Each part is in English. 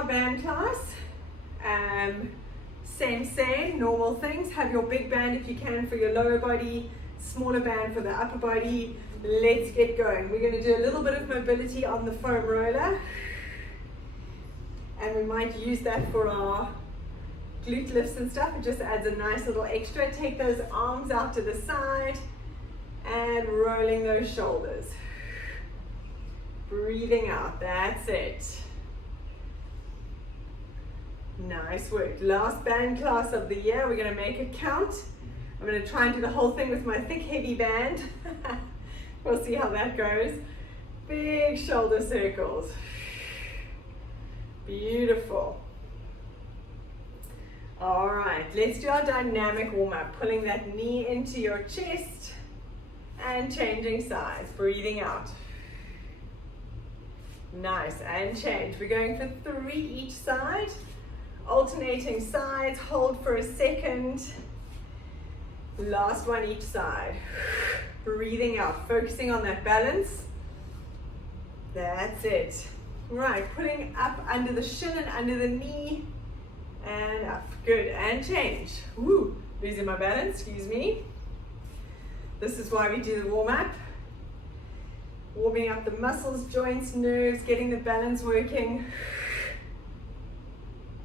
our band class. Same, normal things. Have your big band if you can for your lower body, smaller band for the upper body. Let's get going. We're going to do a little bit of mobility on the foam roller. And we might use that for our glute lifts and stuff. It just adds a nice little extra. Take those arms out to the side and rolling those shoulders. Breathing out, that's it. Nice work. Last band class of the year. We're going to make it count. I'm going to try and do the whole thing with my thick, heavy band. We'll see how that goes. Big shoulder circles. Beautiful. All right, let's do our dynamic warm-up. Pulling that knee into your chest and changing sides. Breathing out. Nice, and change. We're going for 3 each side. Alternating sides. Hold for a second. Last one each side. Breathing out, focusing on that balance. That's it. Right, putting up under the shin and under the knee. And up. Good. And change. Woo. Losing my balance. Excuse me. This is why we do the warm-up. Warming up the muscles, joints, nerves, getting the balance working.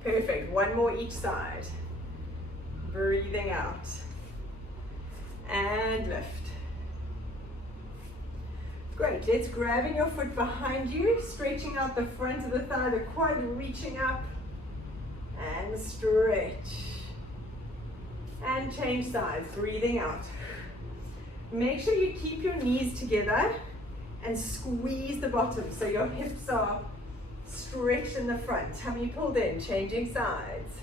Perfect. One more each side. Breathing out. And lift. Great. Let's grab in your foot behind you, stretching out the front of the thigh, the quad reaching up. And stretch. And change sides, breathing out. Make sure you keep your knees together and squeeze the bottom so your hips are stretched in the front. Tummy pulled in, changing sides.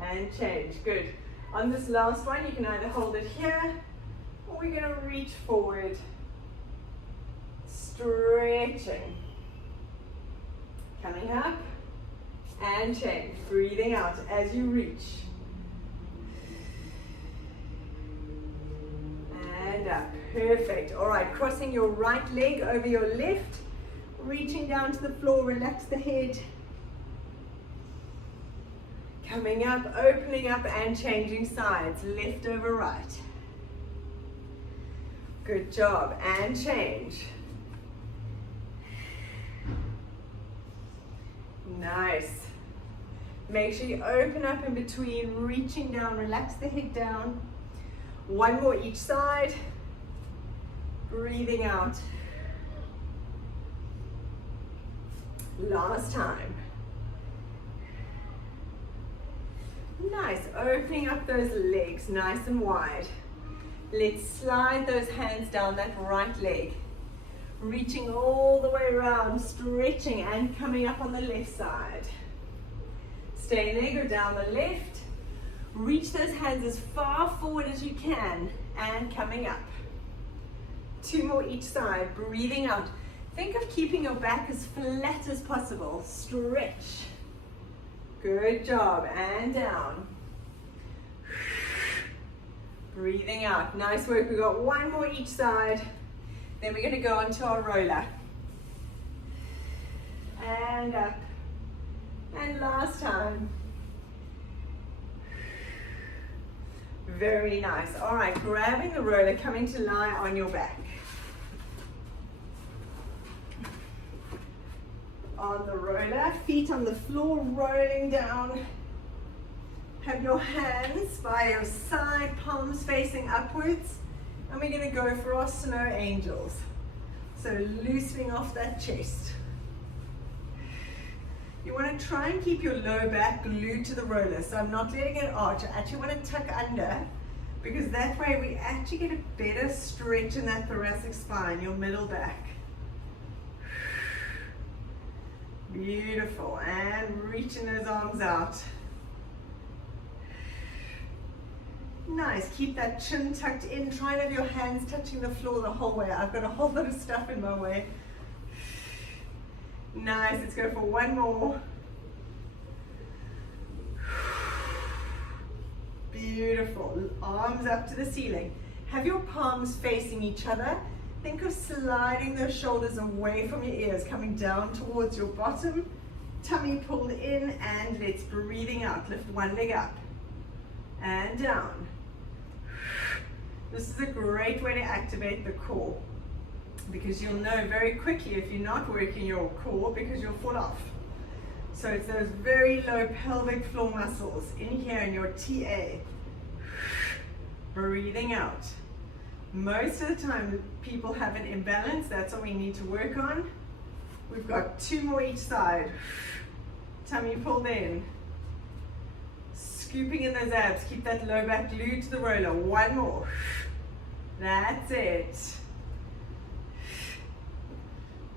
And change, good. On this last one, you can either hold it here or we're going to reach forward, stretching. Coming up and change. Breathing out as you reach. And up. Perfect. All right, crossing your right leg over your left. Reaching down to the floor, relax the head. Coming up, opening up and changing sides. Left over right. Good job. And change. Nice. Make sure you open up in between, reaching down, relax the head down. One more each side. Breathing out. Last time. Nice. Opening up those legs nice and wide. Let's slide those hands down that right leg. Reaching all the way around, stretching and coming up on the left side. Stay there, go down the left. Reach those hands as far forward as you can and coming up. 2 more each side, breathing out. Think of keeping your back as flat as possible. Stretch. Good job, and down. Breathing out. Nice work. We've got 1 more each side. Then we're going to go onto our roller. And up. And last time. Very nice. All right, grabbing the roller, coming to lie on your back. On the roller, feet on the floor, rolling down. Have your hands by your side, palms facing upwards. And we're going to go for our snow angels. So loosening off that chest. You want to try and keep your low back glued to the roller. So I'm not letting it arch. I actually want to tuck under because that way we actually get a better stretch in that thoracic spine, your middle back. Beautiful. And reaching those arms out. Nice. Keep that chin tucked in. Try and have your hands touching the floor the whole way. I've got a whole lot of stuff in my way. Nice. Let's go for 1 more. Beautiful. Arms up to the ceiling. Have your palms facing each other Think of sliding those shoulders away from your ears, coming down towards your bottom, tummy pulled in, and let's breathing out. Lift one leg up and down. This is a great way to activate the core, because you'll know very quickly if you're not working your core, because you'll fall off. So it's those very low pelvic floor muscles in here in your TA. Breathing out. Most of the time people have an imbalance. That's what we need to work on. We've got 2 more each side. Tummy pulled in. Scooping in those abs. Keep that low back glued to the roller. 1 more. That's it.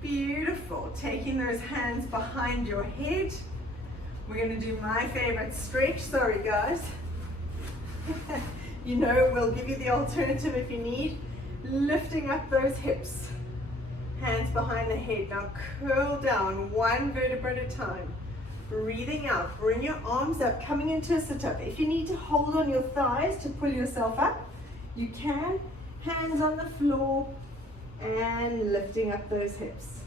Beautiful. Taking those hands behind your head. We're going to do my favorite stretch. Sorry, guys. You know, we'll give you the alternative if you need. Lifting up those hips. Hands behind the head. Now curl down 1 vertebra at a time. Breathing out. Bring your arms up, coming into a sit-up. If you need to hold on your thighs to pull yourself up, you can. Hands on the floor and lifting up those hips.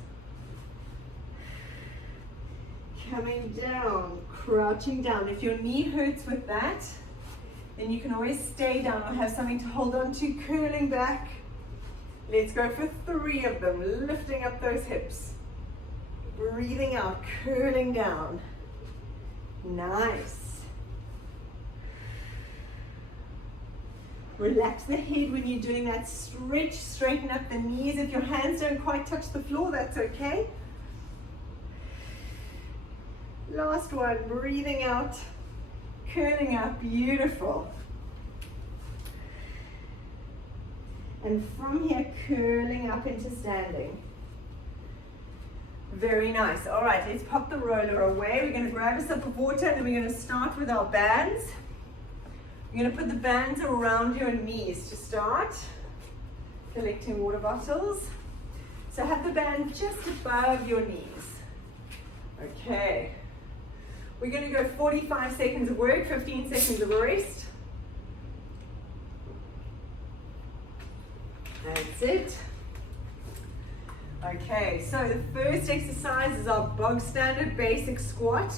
Coming down, crouching down. If your knee hurts with that, then you can always stay down or have something to hold on to, curling back. Let's go for 3 of them, lifting up those hips. Breathing out, curling down. Nice. Relax the head when you're doing that stretch. Straighten up the knees. If your hands don't quite touch the floor, that's okay. Last one, breathing out, curling up, beautiful. And from here, curling up into standing. Very nice. All right, let's pop the roller away. We're going to grab a sip of water, and then we're going to start with our bands. You're going to put the bands around your knees to start. Collecting water bottles. So have the band just above your knees. Okay. We're going to go 45 seconds of work, 15 seconds of rest. That's it. Okay, so the first exercise is our bog standard basic squat.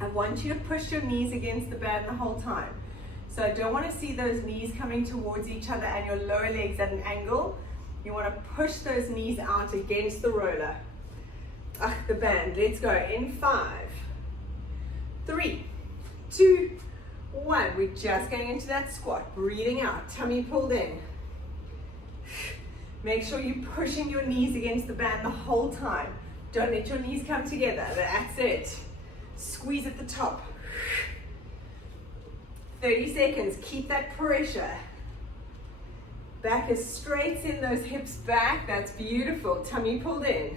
I want you to push your knees against the band the whole time. So I don't want to see those knees coming towards each other and your lower legs at an angle. You want to push those knees out against the roller. The band. Let's go in 5, 3, 2, 1. We're just getting into that squat. Breathing out. Tummy pulled in. Make sure you're pushing your knees against the band the whole time. Don't let your knees come together. That's it. Squeeze at the top. 30 seconds. Keep that pressure. Back is straight, send those hips back. That's beautiful. Tummy pulled in.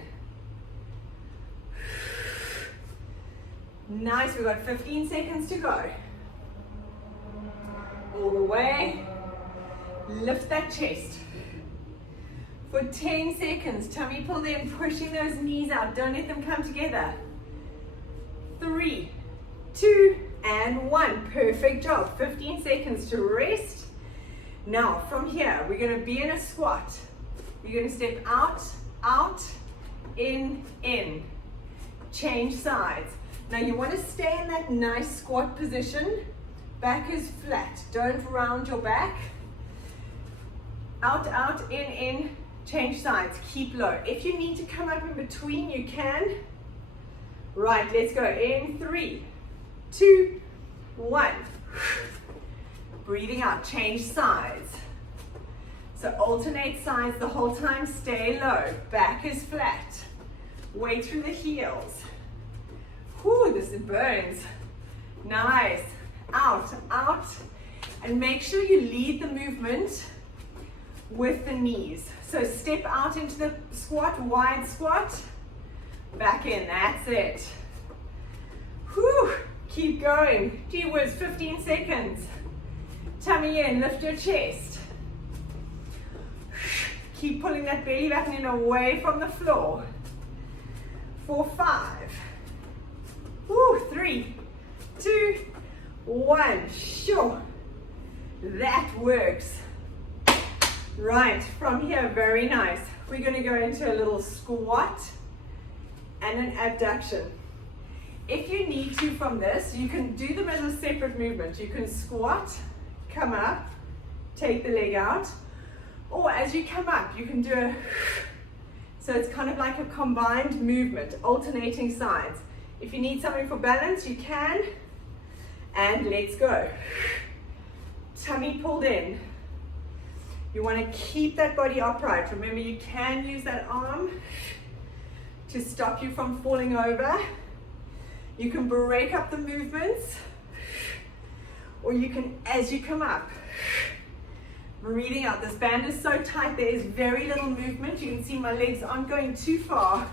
Nice. We've got 15 seconds to go. All the way. Lift that chest. For 10 seconds, tummy pulled in, pushing those knees out. Don't let them come together. 3, 2, and 1. Perfect job. 15 seconds to rest. Now, from here, we're going to be in a squat. You're going to step out, out, in, in. Change sides. Now, you want to stay in that nice squat position. Back is flat. Don't round your back. Out, out, in. Change sides. Keep low. If you need to come up in between, you can. Right, let's go. In 3, 2, 1. Breathing out. Change sides. So alternate sides the whole time. Stay low. Back is flat. Weight through the heels. Whew, this burns. Nice. Out, out. And make sure you lead the movement with the knees. So step out into the squat, wide squat, back in, that's it. Whew, keep going. Gee whiz, 15 seconds. Tummy in, lift your chest. Keep pulling that belly button in away from the floor. For 5. Whew, 3, 2, 1. Sure, that works. Right, from here, very nice. We're going to go into a little squat and an abduction. If you need to from this, you can do them as a separate movement. You can squat, come up, take the leg out, or as you come up, you can do a, so it's kind of like a combined movement, alternating sides. If you need something for balance, you can, and let's go. Tummy pulled in. You want to keep that body upright. Remember, you can use that arm to stop you from falling over. You can break up the movements, or you can, as you come up, breathing out. This band is so tight, there is very little movement. You can see my legs aren't going too far.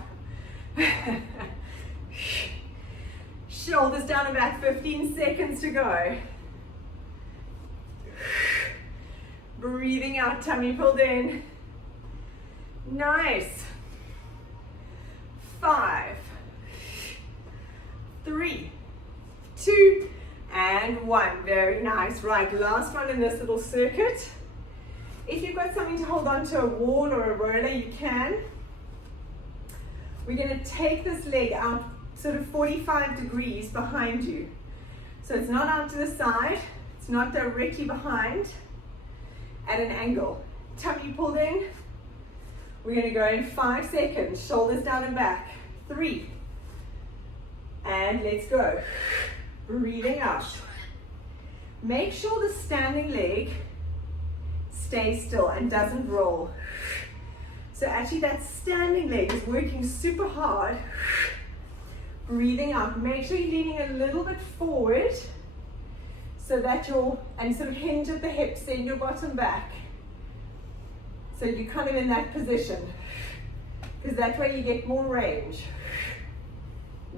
Shoulders down and back, 15 seconds to go. Breathing out, tummy pulled in. Nice. 5, 3, 2, and 1. Very nice. Right, last one in this little circuit. If you've got something to hold on to, a wall or a roller, you can. We're going to take this leg out sort of 45 degrees behind you. So it's not out to the side, it's not directly behind, at an angle. Tummy pulled in. We're going to go in 5 seconds. Shoulders down and back. 3. And let's go. Breathing out. Make sure the standing leg stays still and doesn't roll. So actually that standing leg is working super hard. Breathing out. Make sure you're leaning a little bit forward so that and sort of hinge at the hips, send your bottom back. So you're kind of in that position, because that way you get more range.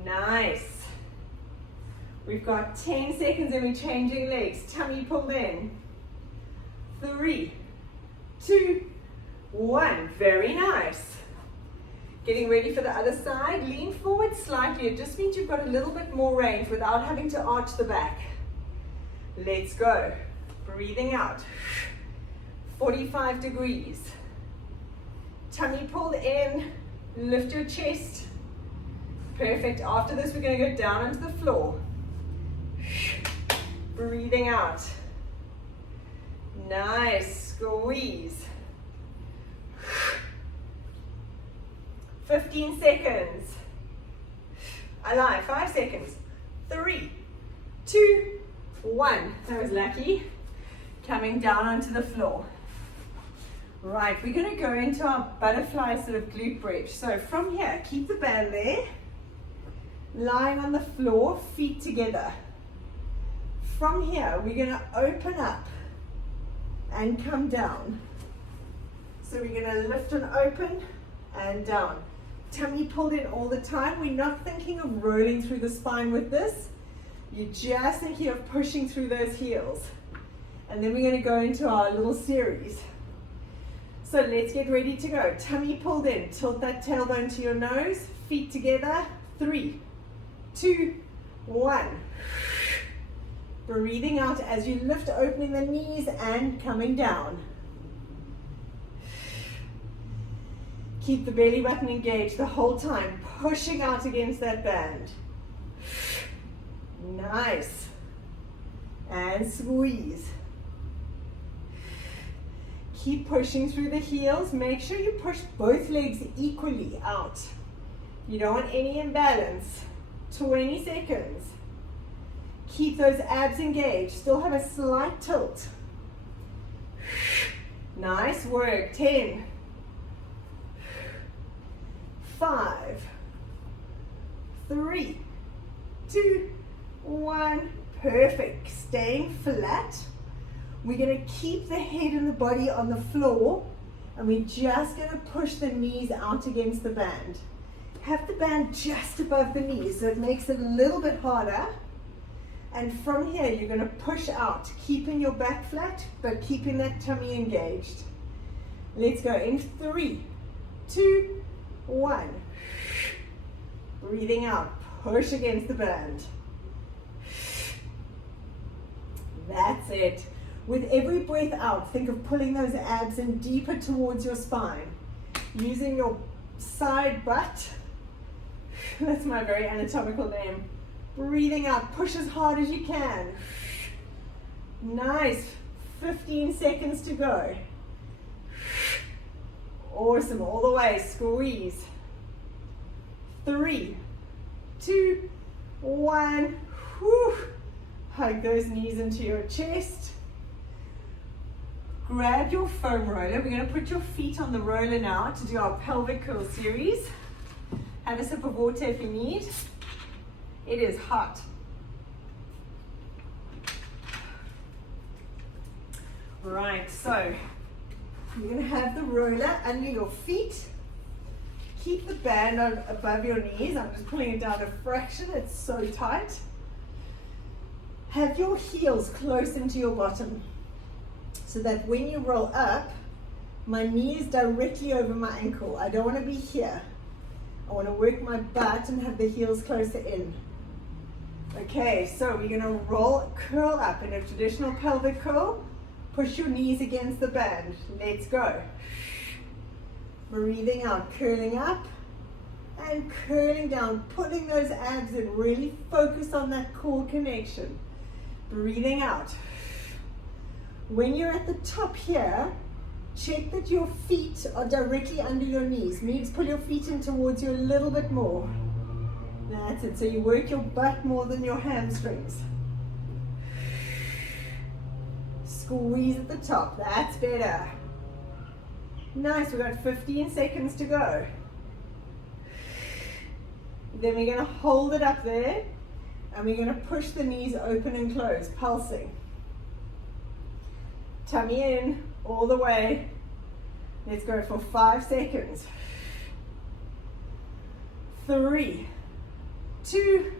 Nice. We've got 10 seconds and we're changing legs. Tummy pulled in. 3, 2, 1. Very nice. Getting ready for the other side. Lean forward slightly. It just means you've got a little bit more range without having to arch the back. Let's go. Breathing out. 45 degrees. Tummy pulled in. Lift your chest. Perfect. After this, we're going to go down onto the floor. Breathing out. Nice. Squeeze. 15 seconds. Alive. 5 seconds. 3, 2, 1. That was lucky. Coming down onto the floor. Right, we're going to go into our butterfly sort of glute bridge. So from here, keep the band there. Lying on the floor, feet together. From here, we're going to open up and come down. So we're going to lift and open and down. Tummy pulled in all the time. We're not thinking of rolling through the spine with this. You're just thinking of pushing through those heels. And then we're going to go into our little series. So let's get ready to go. Tummy pulled in. Tilt that tailbone to your nose. Feet together. 3, 2, 1. Breathing out as you lift, opening the knees and coming down. Keep the belly button engaged the whole time, pushing out against that band. Nice. And squeeze. Keep pushing through the heels. Make sure you push both legs equally out. You don't want any imbalance. 20 seconds. Keep those abs engaged. Still have a slight tilt. Nice work. 10. 5, 3, 2, 1. Perfect. Staying flat. We're going to keep the head and the body on the floor, and we're just going to push the knees out against the band. Have the band just above the knees so it makes it a little bit harder. And from here, you're going to push out, keeping your back flat, but keeping that tummy engaged. Let's go in 3, 2, 1. Breathing out, push against the band. That's it. With every breath out, think of pulling those abs in deeper towards your spine. Using your side butt. That's my very anatomical name. Breathing out, push as hard as you can. Nice. 15 seconds to go. Awesome, all the way, squeeze. 3, 2, 1. Whew. Hug those knees into your chest. Grab your foam roller. We're going to put your feet on the roller now to do our pelvic curl series. Have a sip of water if you need. It is hot. Right, so you're going to have the roller under your feet. Keep the band on above your knees. I'm just pulling it down a fraction. It's so tight. Have your heels close into your bottom so that when you roll up, my knee is directly over my ankle. I don't want to be here. I want to work my butt and have the heels closer in. Okay, so we're going to curl up in a traditional pelvic curl. Push your knees against the band. Let's go. Breathing out, curling up and curling down, pulling those abs in. Really focus on that core connection. Breathing out. When you're at the top here, check that your feet are directly under your knees. Maybe pull your feet in towards you a little bit more. That's it. So you work your butt more than your hamstrings. Squeeze at the top. That's better. Nice. We've got 15 seconds to go. Then we're going to hold it up there and we're going to push the knees open and close, pulsing. Tummy in all the way. Let's go for 5 seconds. 3, 2,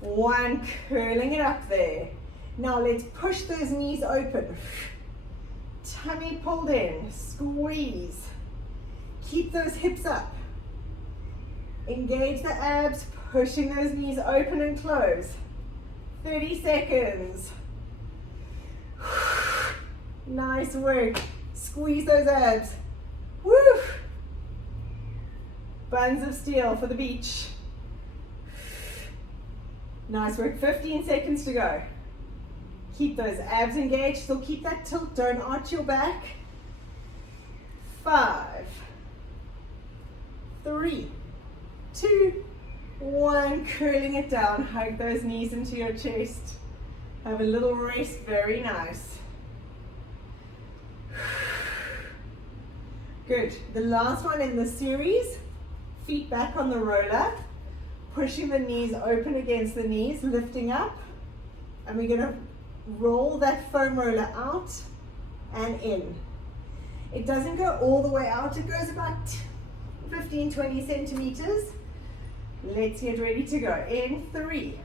1. Curling it up there. Now let's push those knees open. Tummy pulled in. Squeeze. Keep those hips up. Engage the abs, pushing those knees open and close. 30 seconds. Nice work. Squeeze those abs. Woo! Buns of steel for the beach. Nice work. 15 seconds to go. Keep those abs engaged. Still keep that tilt. Don't arch your back. 5, 3, 2, 1. Curling it down. Hug those knees into your chest. Have a little rest. Very nice. Good. The last one in the series. Feet back on the roller. Pushing the knees open against the knees. Lifting up. And we're going to roll that foam roller out and in. It doesn't go all the way out. It goes about 15-20 centimeters. Let's get ready to go. In 3,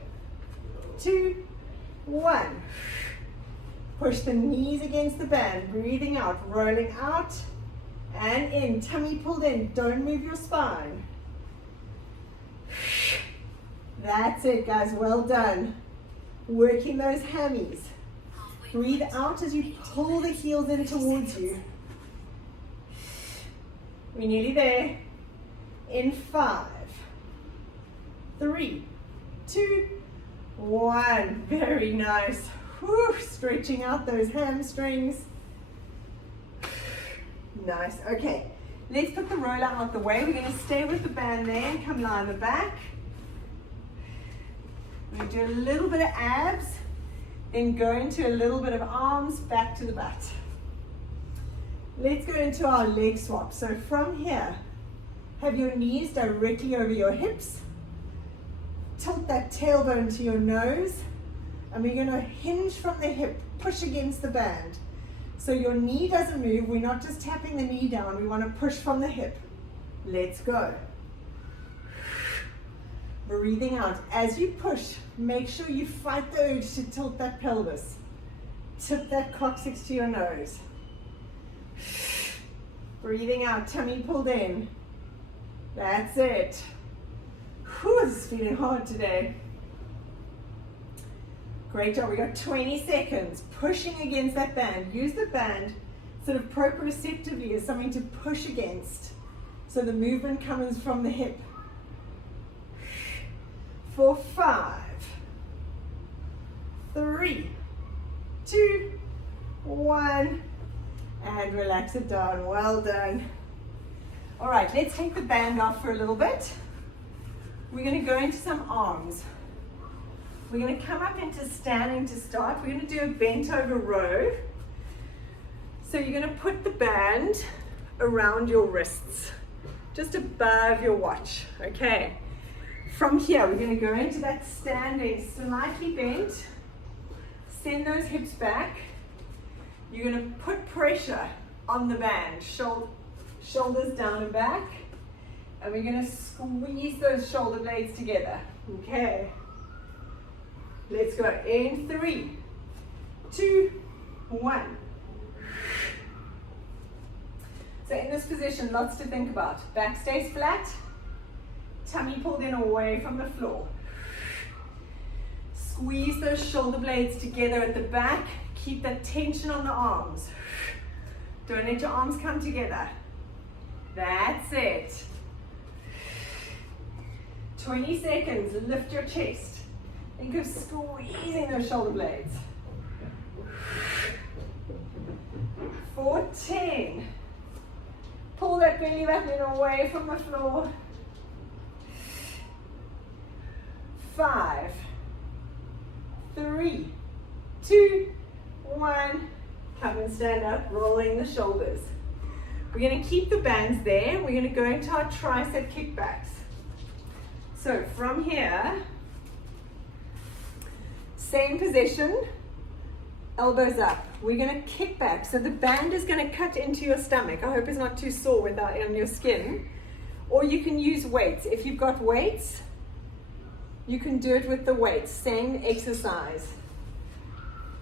2, 1. Push the knees against the band. Breathing out, rolling out and in. Tummy pulled in. Don't move your spine. That's it, guys. Well done. Working those hammies. Breathe out as you pull the heels in towards you. We're nearly there. In 5, 3, 2, 1. Very nice. Whew, stretching out those hamstrings. Nice. Okay, let's put the roller out the way. We're going to stay with the band there and come lie on the back. We're going to do a little bit of abs, then go into a little bit of arms, back to the butt. Let's go into our leg swap. So from here, have your knees directly over your hips. Tilt that tailbone to your nose. And we're going to hinge from the hip, push against the band. So your knee doesn't move. We're not just tapping the knee down. We want to push from the hip. Let's go. Breathing out. As you push, make sure you fight the urge to tilt that pelvis. Tip that coccyx to your nose. Breathing out, tummy pulled in. That's it. Whew, this is feeling hard today. Great job. We got 20 seconds. Pushing against that band. Use the band sort of proprioceptively as something to push against. So the movement comes from the hip. For 5, 3, 2, 1. And relax it down. Well done. All right, let's take the band off for a little bit. We're going to go into some arms. We're going to come up into standing to start. We're going to do a bent over row. So you're going to put the band around your wrists, just above your watch. Okay. From here, we're going to go into that standing, slightly bent. Send those hips back. You're going to put pressure on the band, shoulders down and back. And we're going to squeeze those shoulder blades together. Okay. Let's go in 3, 2, 1. So in this position, lots to think about. Back stays flat, tummy pulled in away from the floor. Squeeze those shoulder blades together at the back. Keep that tension on the arms. Don't let your arms come together. That's it. 20 seconds, lift your chest. Think of squeezing those shoulder blades. For 10. Pull that belly button away from the floor. 5, 3, 2, 1. Come and stand up, rolling the shoulders. We're going to keep the bands there. We're going to go into our tricep kickbacks. So from here, same position, elbows up. We're going to kick back. So the band is going to cut into your stomach. I hope it's not too sore without on your skin. Or you can use weights. If you've got weights, you can do it with the weights. Same exercise.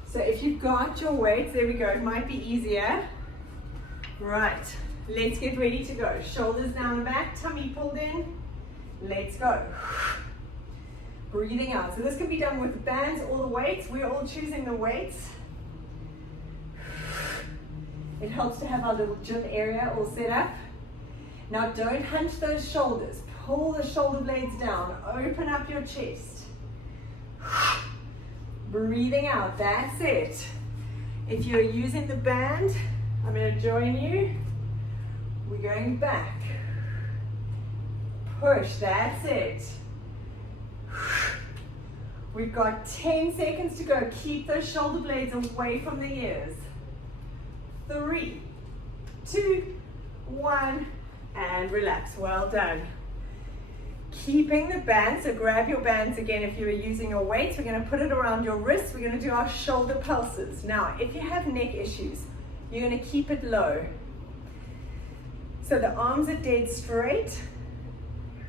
So if you've got your weights, there we go. It might be easier. Right. Let's get ready to go. Shoulders down and back, tummy pulled in. Let's go. Breathing out. So this can be done with bands or the weights. We're all choosing the weights. It helps to have our little gym area all set up. Now don't hunch those shoulders. Pull the shoulder blades down. Open up your chest. Breathing out. That's it. If you're using the band, I'm going to join you. We're going back. Push. That's it. We've got 10 seconds to go. Keep those shoulder blades away from the ears. 3, 2, 1, and relax. Well done. Keeping the band, so grab your bands again if you're using your weights. We're going to put it around your wrists. We're going to do our shoulder pulses. Now, if you have neck issues, you're going to keep it low. So the arms are dead straight,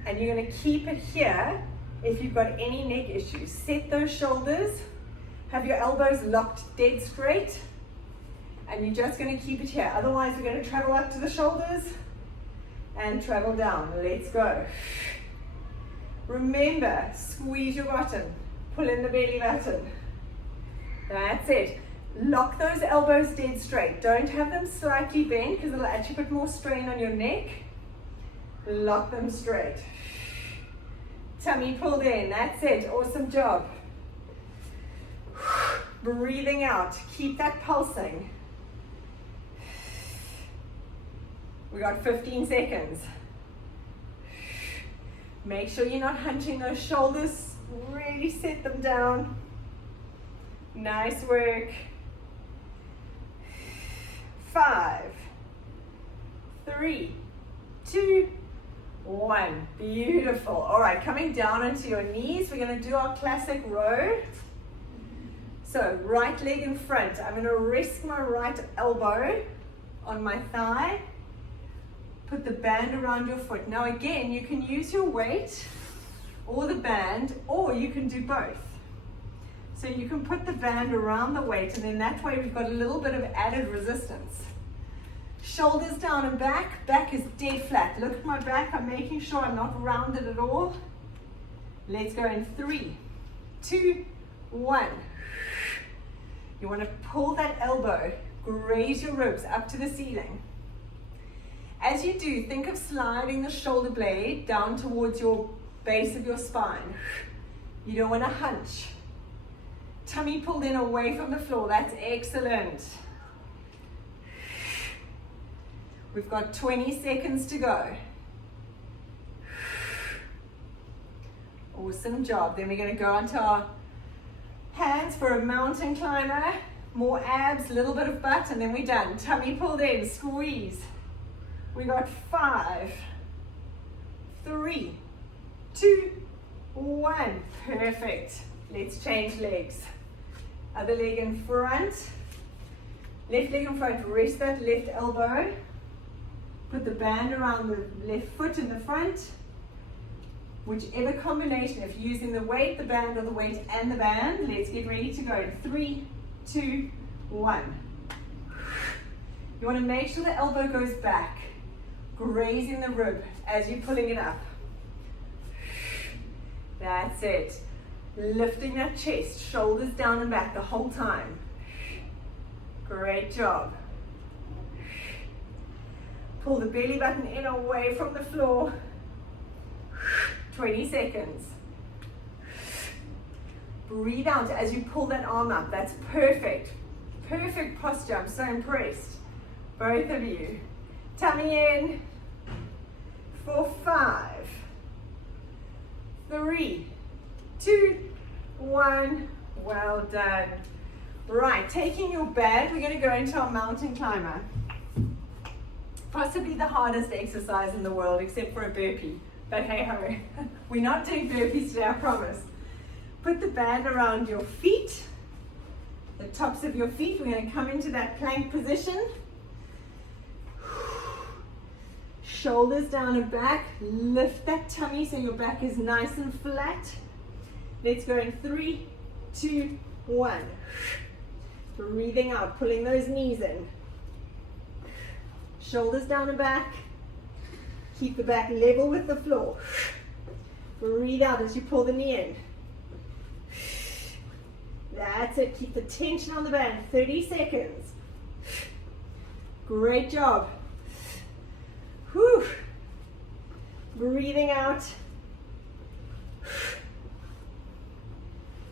and you're going to keep it here. If you've got any neck issues, set those shoulders, have your elbows locked dead straight, and you're just going to keep it here. Otherwise, we're going to travel up to the shoulders and travel down. Let's go. Remember, squeeze your bottom, pull in the belly button. That's it. Lock those elbows dead straight. Don't have them slightly bent because it'll actually put more strain on your neck. Lock them straight. Tummy pulled in. That's it. Awesome job. Breathing out. Keep that pulsing. We got 15 seconds. Make sure you're not hunching those shoulders. Really set them down. Nice work. 5, 3, 2, 1. Beautiful. All right, coming down onto your knees, we're going to do our classic row. So right leg in front. I'm going to rest my right elbow on my thigh. Put the band around your foot. Now again, you can use your weight or the band, or you can do both. So you can put the band around the weight, and then that way we've got a little bit of added resistance. Shoulders down and back. Back is dead flat. Look at my back. I'm making sure I'm not rounded at all. Let's go in 3, 2, 1. You want to pull that elbow, raise your ribs up to the ceiling. As you do, think of sliding the shoulder blade down towards your base of your spine. You don't want to hunch. Tummy pulled in away from the floor. That's excellent. We've got 20 seconds to go. Awesome job. Then we're going to go onto our hands for a mountain climber. More abs, a little bit of butt, and then we're done. Tummy pulled in, squeeze. We got 5, 3, 2, 1. Perfect. Let's change legs. Other leg in front. Left leg in front. Rest that left elbow. Put the band around the left foot in the front. Whichever combination, if you're using the weight, the band, or the weight and the band, let's get ready to go. 3, 2, 1. You want to make sure the elbow goes back, grazing the rib as you're pulling it up. That's it. Lifting that chest, shoulders down and back the whole time. Great job. Pull the belly button in away from the floor. 20 seconds. Breathe out as you pull that arm up. That's perfect. Perfect posture. I'm so impressed. Both of you. Tummy in. For 5, 3, 2, 1. Well done. Right, taking your bag, we're going to go into our mountain climber. Possibly the hardest exercise in the world, except for a burpee. But hey ho, we're not doing burpees today, I promise. Put the band around your feet, the tops of your feet. We're going to come into that plank position. Shoulders down and back. Lift that tummy so your back is nice and flat. Let's go in 3, 2, 1. Breathing out, pulling those knees in. Shoulders down and back. Keep the back level with the floor. Breathe out as you pull the knee in. That's it. Keep the tension on the band. 30 seconds. Great job. Whew. Breathing out.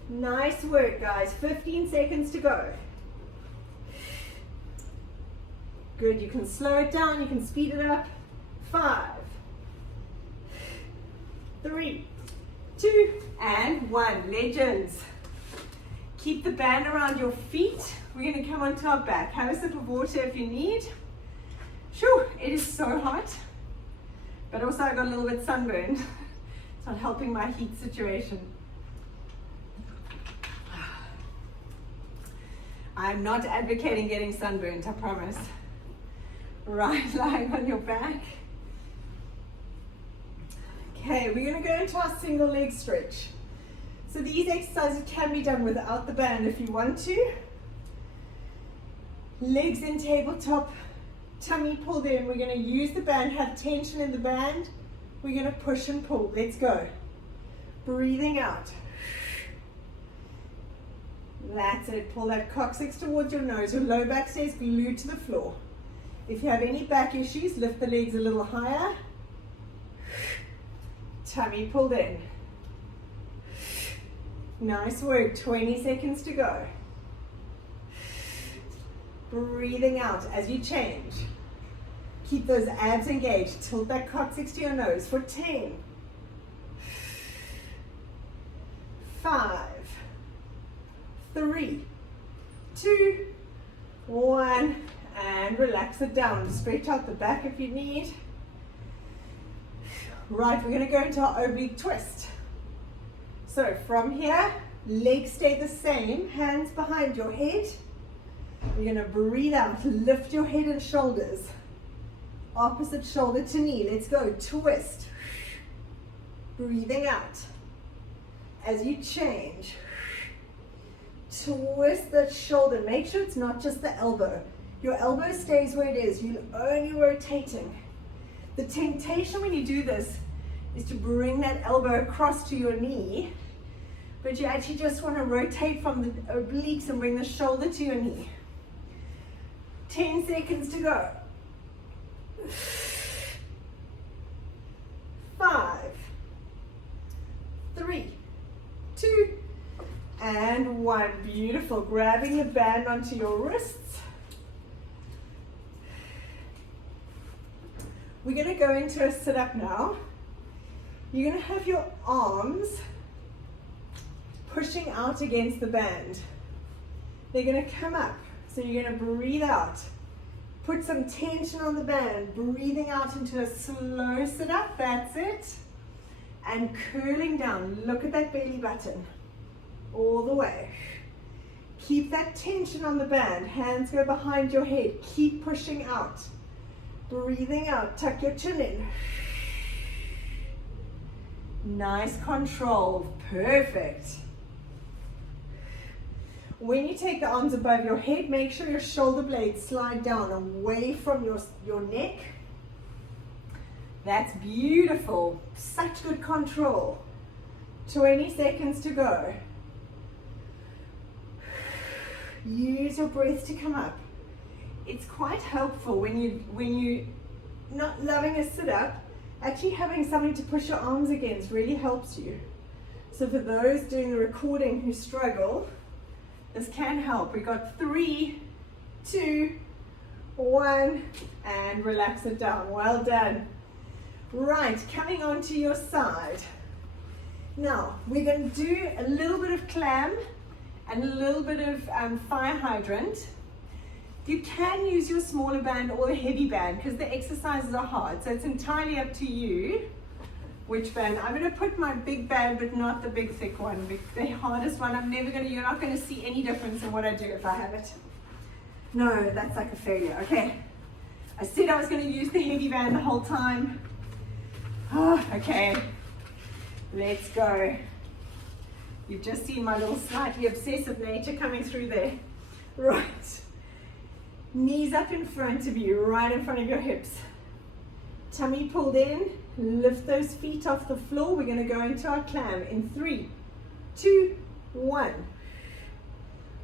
Nice work, guys. 15 seconds to go. Good. You can slow it down. You can speed it up. 5, 3, 2, and 1. Legends. Keep the band around your feet. We're going to come onto our back. Have a sip of water if you need. Phew, it is so hot. But also I got a little bit sunburned. It's not helping my heat situation. I'm not advocating getting sunburned, I promise. Right, lying on your back. Okay, we're going to go into our single leg stretch. So these exercises can be done without the band if you want to. Legs in tabletop, tummy pulled in. We're going to use the band, have tension in the band. We're going to push and pull. Let's go. Breathing out. That's it. Pull that coccyx towards your nose. Your low back stays glued to the floor. If you have any back issues, lift the legs a little higher. Tummy pulled in. Nice work. 20 seconds to go. Breathing out as you change. Keep those abs engaged. Tilt that coccyx to your nose for 10, 5, 3, 2, 1, and relax it down. Stretch out the back if you need. Right, we're going to go into our oblique twist. So from here, legs stay the same, hands behind your head. You're going to breathe out, lift your head and shoulders. Opposite shoulder to knee. Let's go. Twist. Breathing out. As you change, twist that shoulder. Make sure it's not just the elbow. Your elbow stays where it is. You're only rotating. The temptation when you do this is to bring that elbow across to your knee, but you actually just want to rotate from the obliques and bring the shoulder to your knee. 10 seconds to go. 5, 3, 2, and 1. Beautiful. Grabbing the band onto your wrists. We're going to go into a sit-up now. You're going to have your arms pushing out against the band. They're going to come up. So you're going to breathe out. Put some tension on the band. Breathing out into a slow sit-up. That's it. And curling down. Look at that belly button. All the way. Keep that tension on the band. Hands go behind your head. Keep pushing out. Breathing out. Tuck your chin in. Nice control. Perfect. When you take the arms above your head, make sure your shoulder blades slide down away from your neck. That's beautiful. Such good control. 20 seconds to go. Use your breath to come up. It's quite helpful when you not loving a sit-up, actually having something to push your arms against really helps you. So for those doing the recording who struggle, this can help. We got 3, 2, 1, and relax it down. Well done. Right, coming onto your side. Now, we're going to do a little bit of clam and a little bit of fire hydrant. You can use your smaller band or the heavy band because the exercises are hard. So it's entirely up to you which band. I'm going to put my big band, but not the big thick one. The hardest one, you're not going to see any difference in what I do if I have it. No, that's like a failure. Okay. I said I was going to use the heavy band the whole time. Oh, okay. Let's go. You've just seen my little slightly obsessive nature coming through there. Right. Knees up in front of you, right in front of your hips. Tummy pulled in. Lift those feet off the floor. We're going to go into our clam in 3, 2, 1.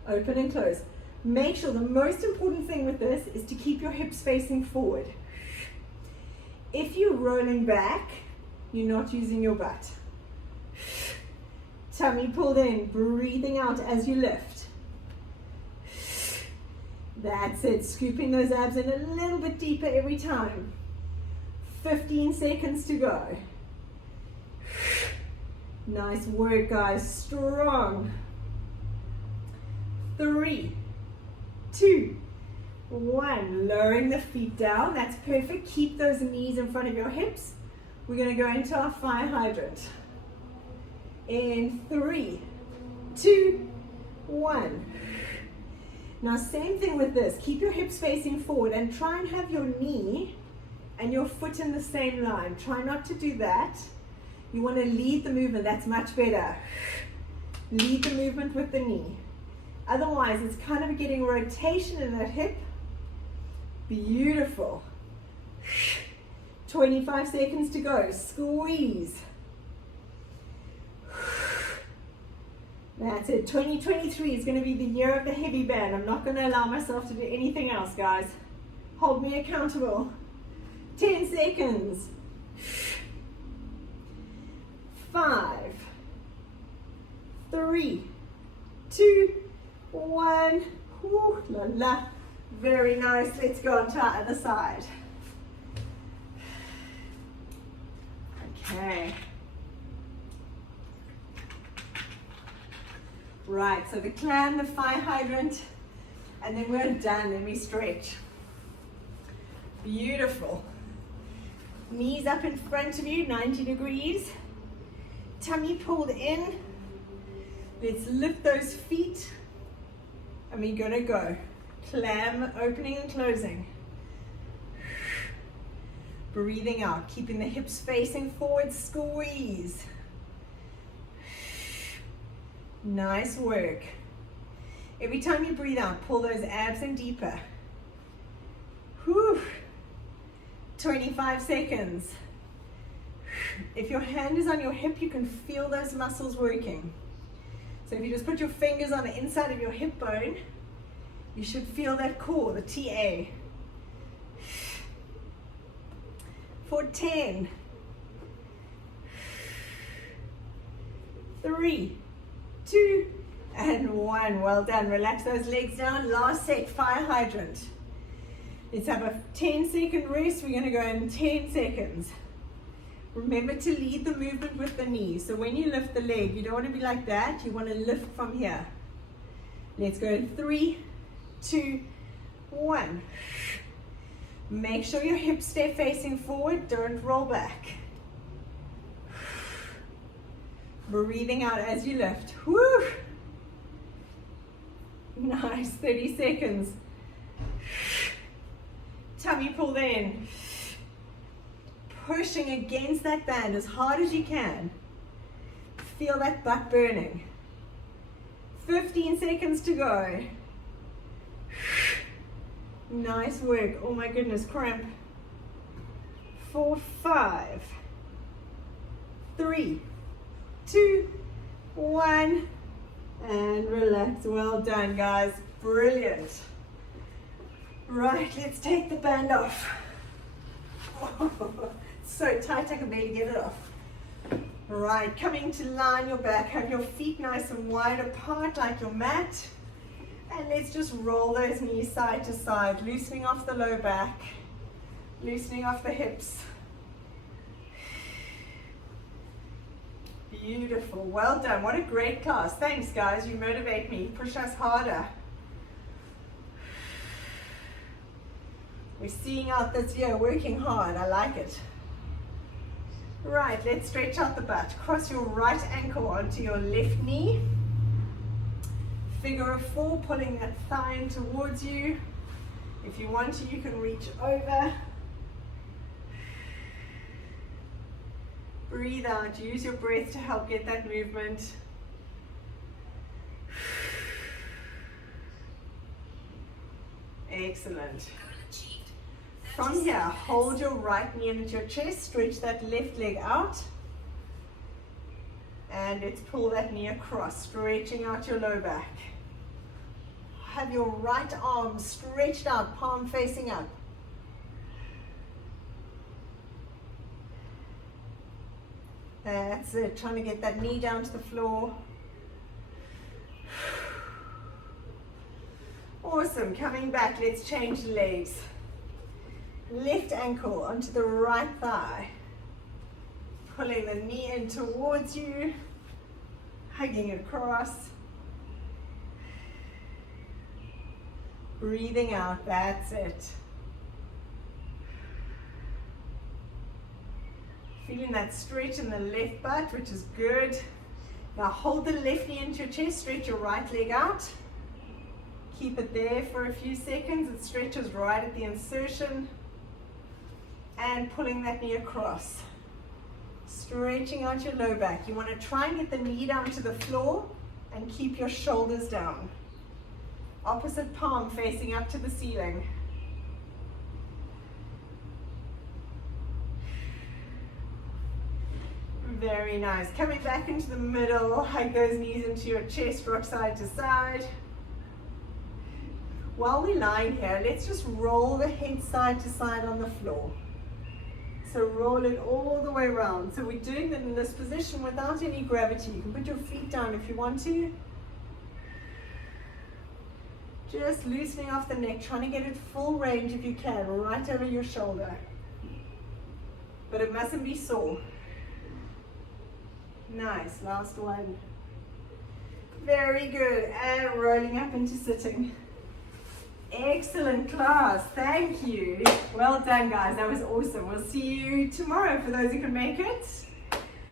Open and close. Make sure the most important thing with this is to keep your hips facing forward. If you're rolling back, you're not using your butt. Tummy pulled in, breathing out as you lift. That's it, scooping those abs in a little bit deeper every time. 15 seconds to go. Nice work, guys, strong. 3, 2, 1. Lowering the feet down, that's perfect. Keep those knees in front of your hips. We're gonna go into our fire hydrant. In 3, 2, 1. Now, same thing with this. Keep your hips facing forward and try and have your knee and your foot in the same line. Try not to do that. You want to lead the movement. That's much better. Lead the movement with the knee. Otherwise, it's kind of getting rotation in that hip. Beautiful. 25 seconds to go. Squeeze. That's it. 2023 is going to be the year of the heavy band. I'm not going to allow myself to do anything else, guys. Hold me accountable. 10 seconds. 5, 3, 2, 1. Whew, la la. Very nice. Let's go on to our other side. Okay. Right, so the clam, the fire hydrant, and then we're done, then we stretch. Beautiful. Knees up in front of you, 90 degrees. Tummy pulled in. Let's lift those feet, and we're gonna go. Clam, opening and closing. Breathing out, keeping the hips facing forward, squeeze. Nice work. Every time you breathe out, pull those abs in deeper. Whew. 25 seconds. If your hand is on your hip, you can feel those muscles working. So if you just put your fingers on the inside of your hip bone, you should feel that core, the TA. For 10, 3, 2, and 1. Well done. Relax those legs down. Last set, fire hydrant. Let's have a 10-second rest. We're going to go in 10 seconds. Remember to lead the movement with the knees. So when you lift the leg, you don't want to be like that. You want to lift from here. Let's go in 3, 2, 1. Make sure your hips stay facing forward. Don't roll back. Breathing out as you lift. Woo! Nice. 30 seconds. Tummy pull in. Pushing against that band as hard as you can. Feel that butt burning. 15 seconds to go. Nice work. Oh my goodness, cramp. 4, 5, 3, 2, 1, and relax. Well done, guys. Brilliant. Right, let's take the band off. So tight I can barely get it off. Right, coming to line your back. Have your feet nice and wide apart like your mat. And let's just roll those knees side to side, loosening off the low back, loosening off the hips. Beautiful. Well done. What a great class. Thanks, guys. You motivate me. Push us harder. We're seeing out this year, working hard. I like it. Right, let's stretch out the butt. Cross your right ankle onto your left knee. Figure of 4, pulling that thigh in towards you. If you want to, you can reach over. Breathe out. Use your breath to help get that movement. Excellent. From here, hold your right knee into your chest, stretch that left leg out, and let's pull that knee across, stretching out your low back. Have your right arm stretched out, palm facing up. That's it, trying to get that knee down to the floor. Awesome, coming back, let's change legs. Left ankle onto the right thigh. Pulling the knee in towards you, hugging it across. Breathing out, that's it. Feeling that stretch in the left butt, which is good. Now hold the left knee into your chest, stretch your right leg out. Keep it there for a few seconds. It stretches right at the insertion. And pulling that knee across. Stretching out your low back. You want to try and get the knee down to the floor and keep your shoulders down. Opposite palm facing up to the ceiling. Very nice. Coming back into the middle, hug those knees into your chest, rock side to side. While we're lying here, let's just roll the head side to side on the floor. So roll it all the way around. So we're doing it in this position without any gravity. You can put your feet down if you want to. Just loosening off the neck, trying to get it full range if you can, right over your shoulder. But it mustn't be sore. Nice, last one. Very good, and rolling up into sitting. Excellent class, thank you. Well done, guys, that was awesome. We'll see you tomorrow for those who can make it.